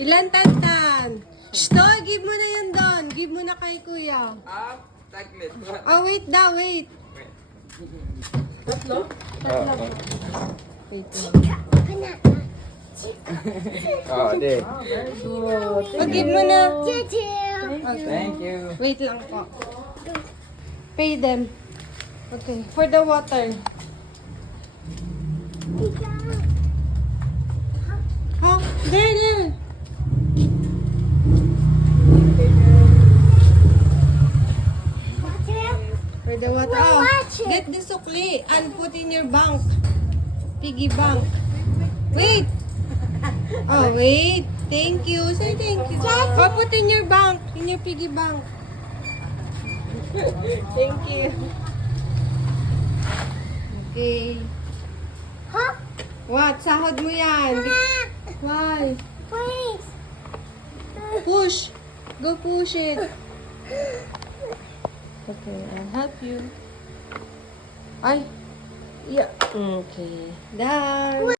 Ilan tantan? Shh, Toy, give mo na yan doon. Give mo na kay kuya. Taglit. Oh, wait daw, wait. Tatlo? Wait lang. Di. Very good. Oh, give mo na. Thank you. Wait lang po. Pay them. Okay, for the water. Oh, there. For the water. Oh, get the sukli and put in your bank. Piggy bank. Wait. Oh, wait. Thank you. Say thank you. Oh, put in your bank. In your piggy bank. Thank you. Okay. Huh? What? Sahod mo yan. Why? Please. Push. Go push it. Okay, I'll help you. Ay. Yeah. Okay. Done.